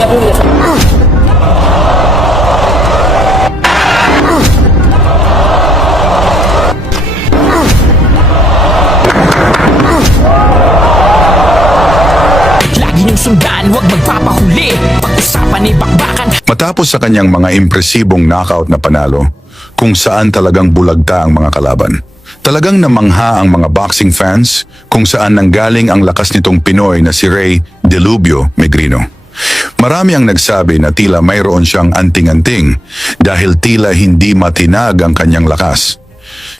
Lagi niyong sundan, huwag magpapahuli. Pag-usapan ni bakbakan. Matapos sa kanyang mga impresibong knockout na panalo, kung saan talagang bulagta ang mga kalaban. Talagang namangha ang mga boxing fans kung saan nanggaling ang lakas nitong Pinoy na si Ray Delubio Megrino. Marami ang nagsabi na tila mayroon siyang anting-anting dahil tila hindi matinag ang kanyang lakas.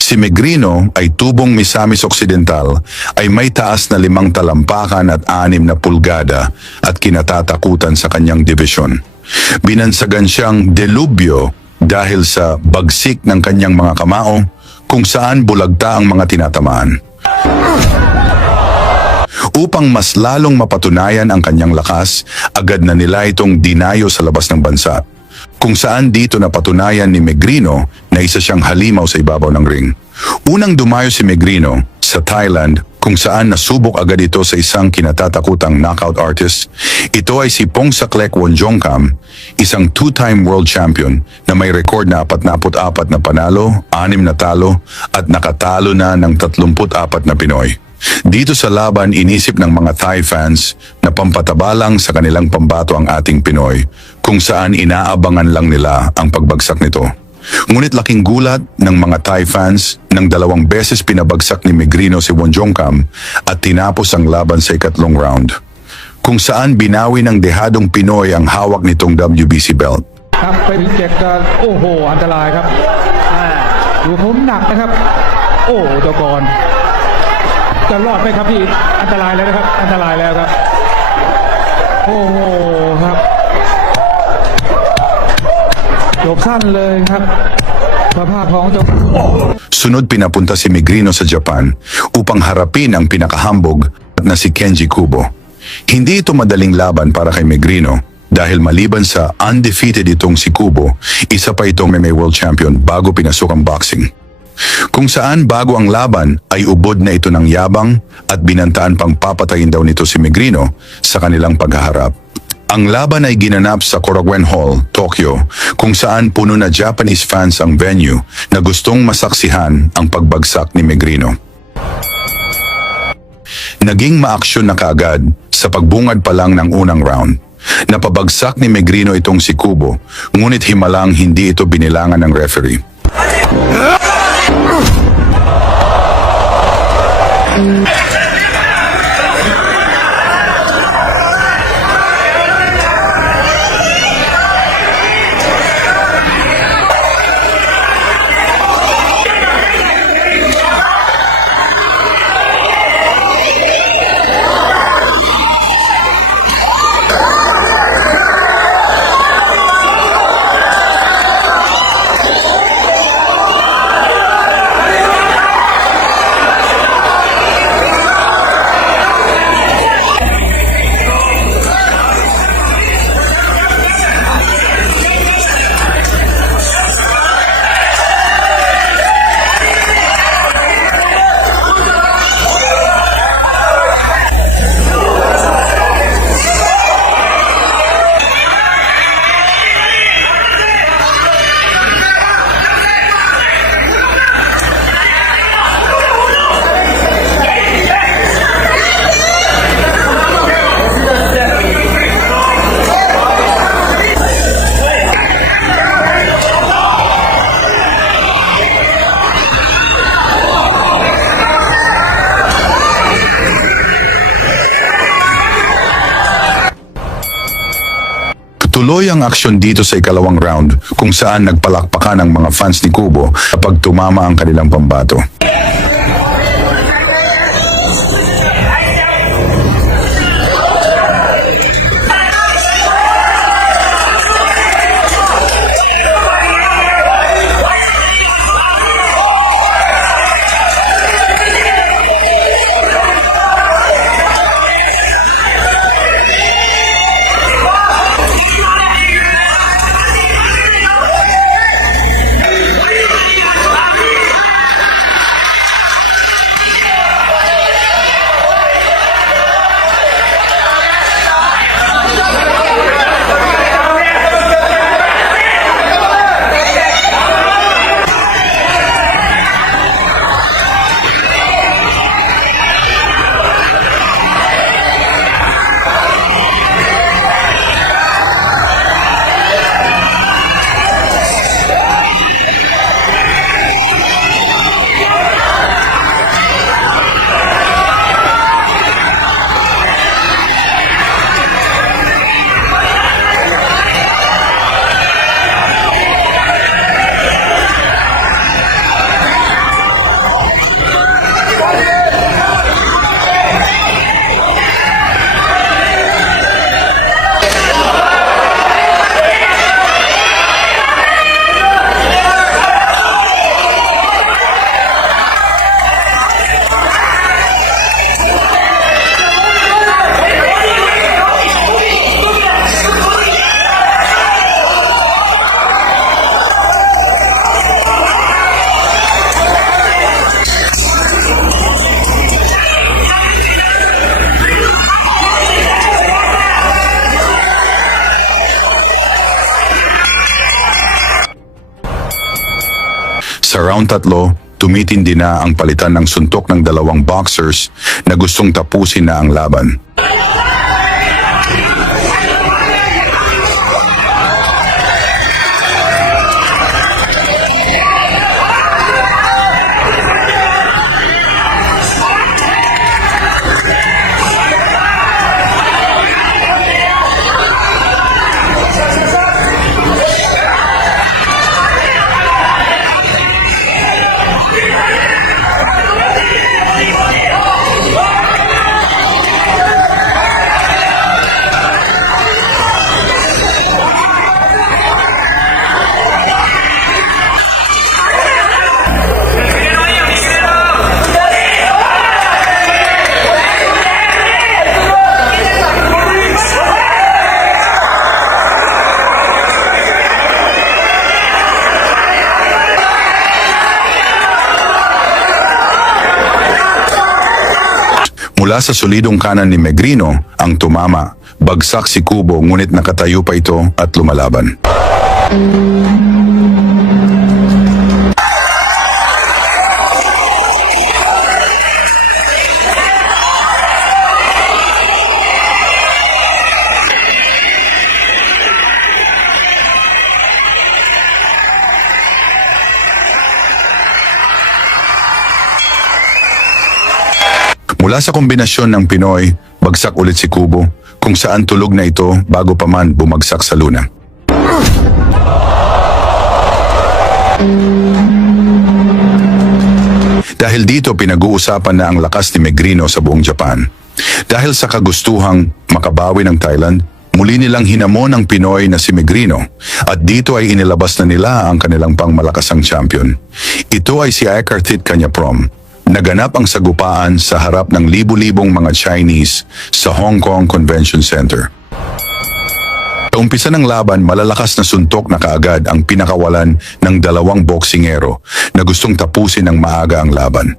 Si Megrino ay tubong Misamis Occidental ay may taas na 5 talampakan at 6 na pulgada at kinatatakutan sa kanyang dibisyon. Binansagan siyang Delubio dahil sa bagsik ng kanyang mga kamao kung saan bulagta ang mga tinatamaan. Upang mas lalong mapatunayan ang kanyang lakas, agad na nila itong dinayo sa labas ng bansa, kung saan dito napatunayan ni Megrino na isa siyang halimaw sa ibabaw ng ring. Unang dumayo si Megrino sa Thailand kung saan nasubok agad ito sa isang kinatatakutang knockout artist. Ito ay si Pongsaklek Wonjongkam, isang 2-time world champion na may record na 44 na panalo, 6 na talo at nakatalo na ng 34 na Pinoy. Dito sa laban, inisip ng mga Thai fans na pampataba lang sa kanilang pambato ang ating Pinoy, kung saan inaabangan lang nila ang pagbagsak nito. Ngunit laking gulat ng mga Thai fans nang 2 beses pinabagsak ni Megrino si Wonjongkam at tinapos ang laban sa ikatlong round, kung saan binawi ng dehadong Pinoy ang hawak nitong WBC belt. ครับไปถึง7ก็โอ้โหอันตรายครับดูผมหนักนะครับโอ้ตะกอนจะรอดไหมครับพี่อันตรายแล้วนะครับอันตรายแล้วครับโอ้โหครับจบสั้นเลยครับสภาพของเจ้า Sunod pinapunta si Megrino sa Japan upang harapin ang pinakahambog na si Kenji Kubo. Hindi ito madaling laban para kay Megrino dahil maliban sa undefeated itong si Kubo, isa pa itong MMA World Champion bago pinasok ang boxing. Kung saan bago ang laban ay ubod na ito ng yabang at binantaan pang papatayin daw nito si Megrino sa kanilang paghaharap. Ang laban ay ginanap sa Korakuen Hall, Tokyo, kung saan puno na Japanese fans ang venue na gustong masaksihan ang pagbagsak ni Megrino. Naging maaksyon na kaagad sa pagbungad pa lang ng unang round. Napabagsak ni Megrino itong si Kubo, ngunit himalang hindi ito binilangan ng referee. Tuloy ang aksyon dito sa ikalawang round kung saan nagpalakpakan ang mga fans ni Kubo kapag tumama ang kanilang pambato. Sa round 3, tumitindi na ang palitan ng suntok ng dalawang boxers na gustong tapusin na ang laban. Mula sa solidong kanan ni Megrino ang tumama. Bagsak si Kubo ngunit nakatayo pa ito at lumalaban. Mula sa kombinasyon ng Pinoy, bagsak ulit si Kubo, kung saan tulog na ito bago pa man bumagsak sa luna. Dahil dito pinag-uusapan na ang lakas ni Megrino sa buong Japan. Dahil sa kagustuhang makabawi ng Thailand, muli nilang hinamon ang Pinoy na si Megrino at dito ay inilabas na nila ang kanilang pangmalakasang champion. Ito ay si Aikarthit Kanyaprom. Naganap ang sagupaan sa harap ng libu-libong mga Chinese sa Hong Kong Convention Center. Sa umpisa ng laban, malalakas na suntok na kaagad ang pinakawalan ng dalawang boksingero na gustong tapusin ng maaga ang laban.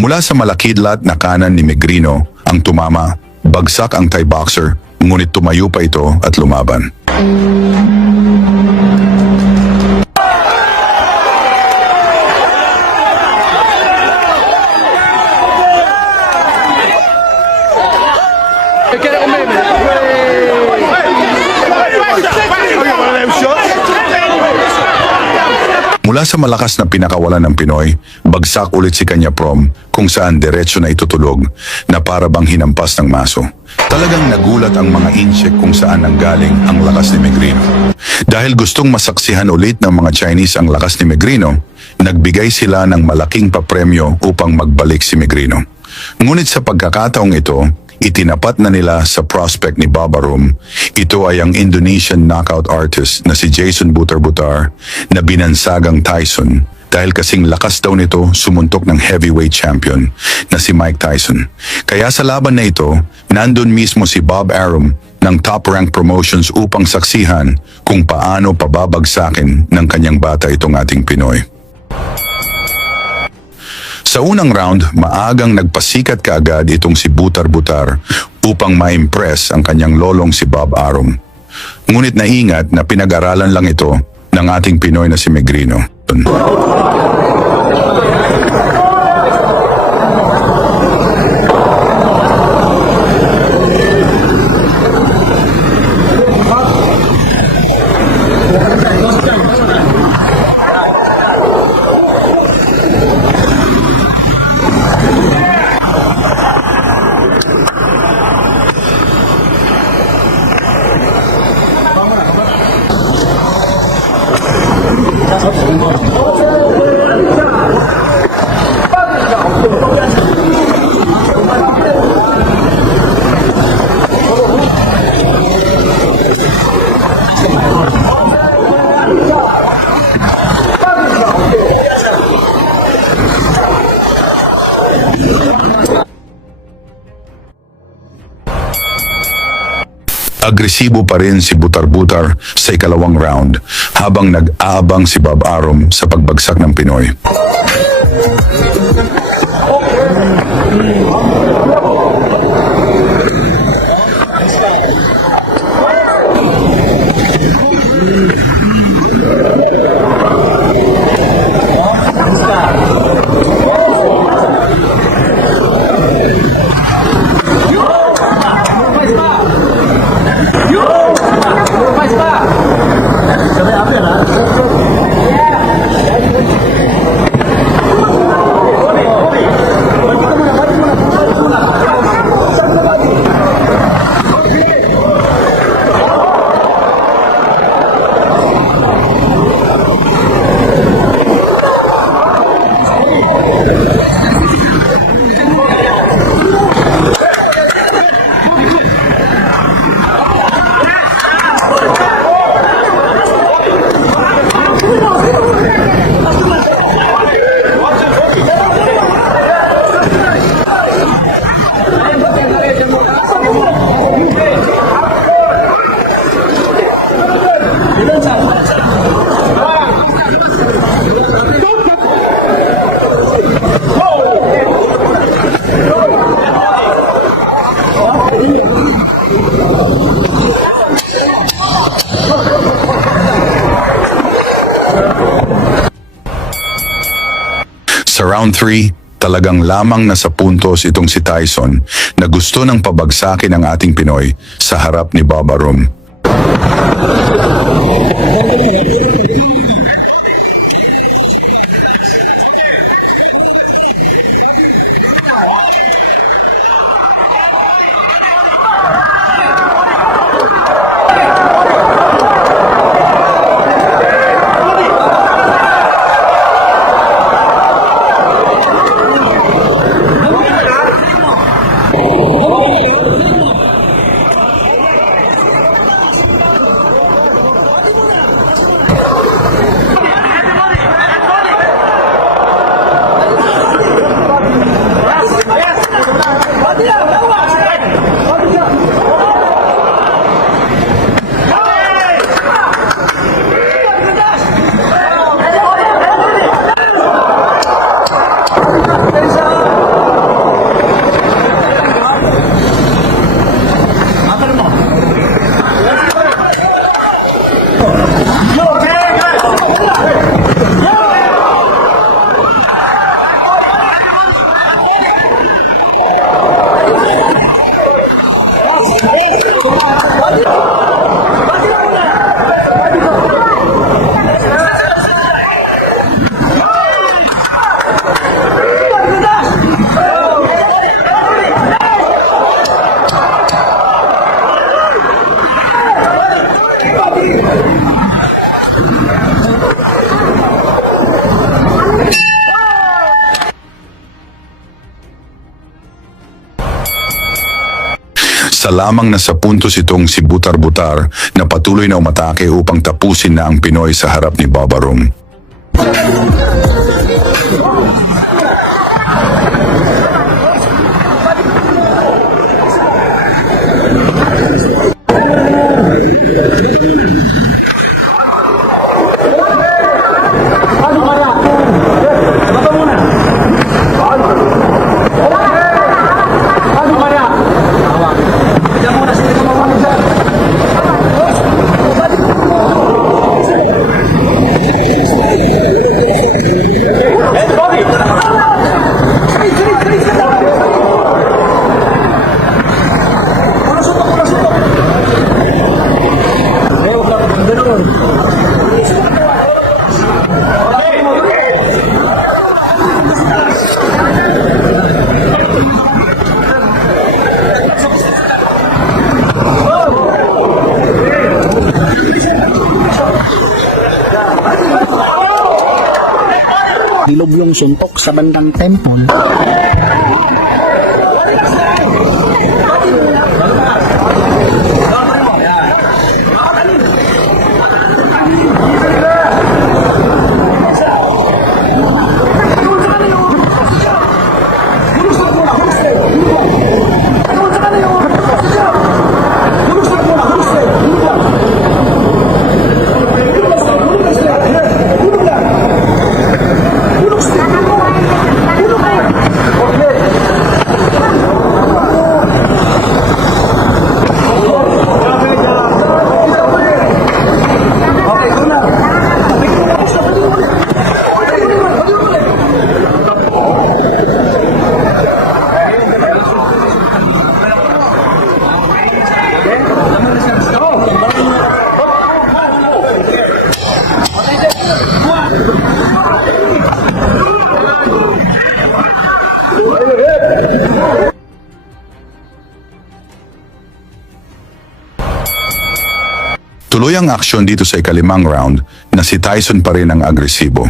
Mula sa malakidlat na kanan ni Megrino ang tumama, bagsak ang Thai boxer, ngunit tumayo pa ito at lumaban. Mula sa malakas na pinakawalan ng Pinoy, bagsak ulit si Kanyaprom kung saan diretsyo na itutulog na para bang hinampas ng maso. Talagang nagulat ang mga insek kung saan nanggaling ang lakas ni Megrino. Dahil gustong masaksihan ulit ng mga Chinese ang lakas ni Megrino, nagbigay sila ng malaking papremyo upang magbalik si Megrino. Ngunit sa pagkakataong ito, itinapat na nila sa prospect ni Baba Rum. Ito ay ang Indonesian knockout artist na si Jason Butar-Butar na binansagang Tyson dahil kasing lakas daw nito sumuntok ng heavyweight champion na si Mike Tyson. Kaya sa laban na ito, nandun mismo si Bob Arum ng Top Rank Promotions upang saksihan kung paano pababagsakin ng kanyang bata itong ating Pinoy. Sa unang round, maagang nagpasikat kaagad itong si Butar-Butar upang ma-impress ang kanyang lolong si Bob Arum. Ngunit naingat na pinag-aralan lang ito ng ating Pinoy na si Megrino. Agresibo pa rin si Butar-Butar sa ikalawang round habang nag-aabang si Bob Arum sa pagbagsak ng Pinoy. Sa round 3, talagang lamang nasa puntos itong si Tyson na gusto ng pabagsakin ang ating Pinoy sa harap ni Bob Arum. Sa lamang nasa puntos itong si Butar-Butar na patuloy na umatake upang tapusin na ang Pinoy sa harap ni Bob Arum. Bilog yung suntok sa bandang temple. Tuloy ang aksyon dito sa ikalimang round na si Tyson pa rin ang agresibo.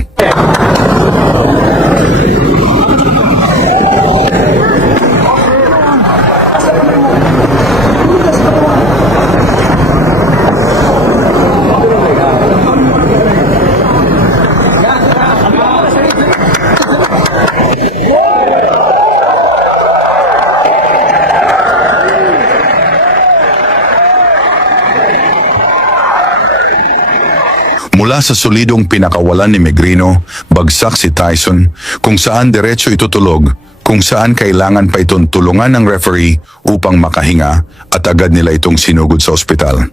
Mula sa solidong pinakawalan ni Megrino, bagsak si Tyson, kung saan diretso itutulog, kung saan kailangan pa itong tulungan ng referee upang makahinga at agad nila itong sinugod sa ospital.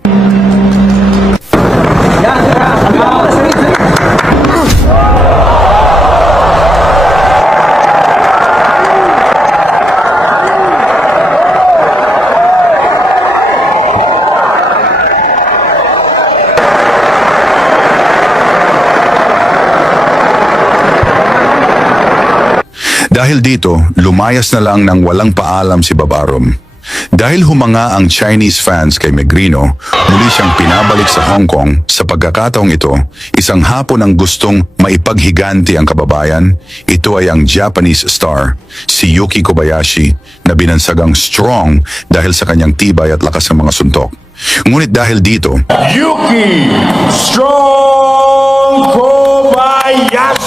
Dahil dito, lumayas na lang ng walang paalam si Babarom. Dahil humanga ang Chinese fans kay Megrino, muli siyang pinabalik sa Hong Kong. Sa pagkakataong ito, isang hapon ang gustong maipaghiganti ang kababayan. Ito ay ang Japanese star, si Yuki Kobayashi, na binansagang strong dahil sa kanyang tibay at lakas ng mga suntok. Ngunit dahil dito, Yuki Strong Kobayashi!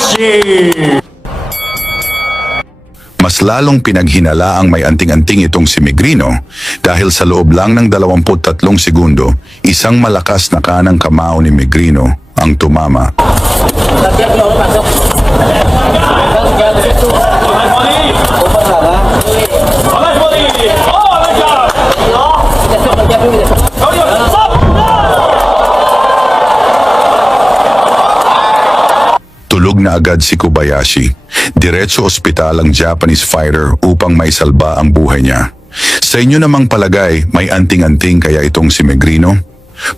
mas lalong pinaghinala ang may anting-anting itong si Megrino dahil sa loob lang ng 23 segundo, isang malakas na kanang kamao ni Megrino ang tumama. Tulog na agad si Kobayashi. Diretso ospital ang Japanese fighter upang maisalba ang buhay niya. Sa inyo namang palagay, may anting-anting kaya itong si Megrino?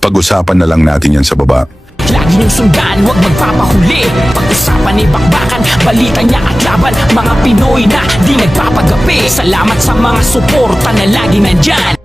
Pag-usapan na lang natin yan sa baba. Lagi niyong sundan, huwag magpapahuli. Pag-usapan ni bakbakan, balita niya at laban. Mga Pinoy na di nagpapagapi. Salamat sa mga suporta na lagi nandyan.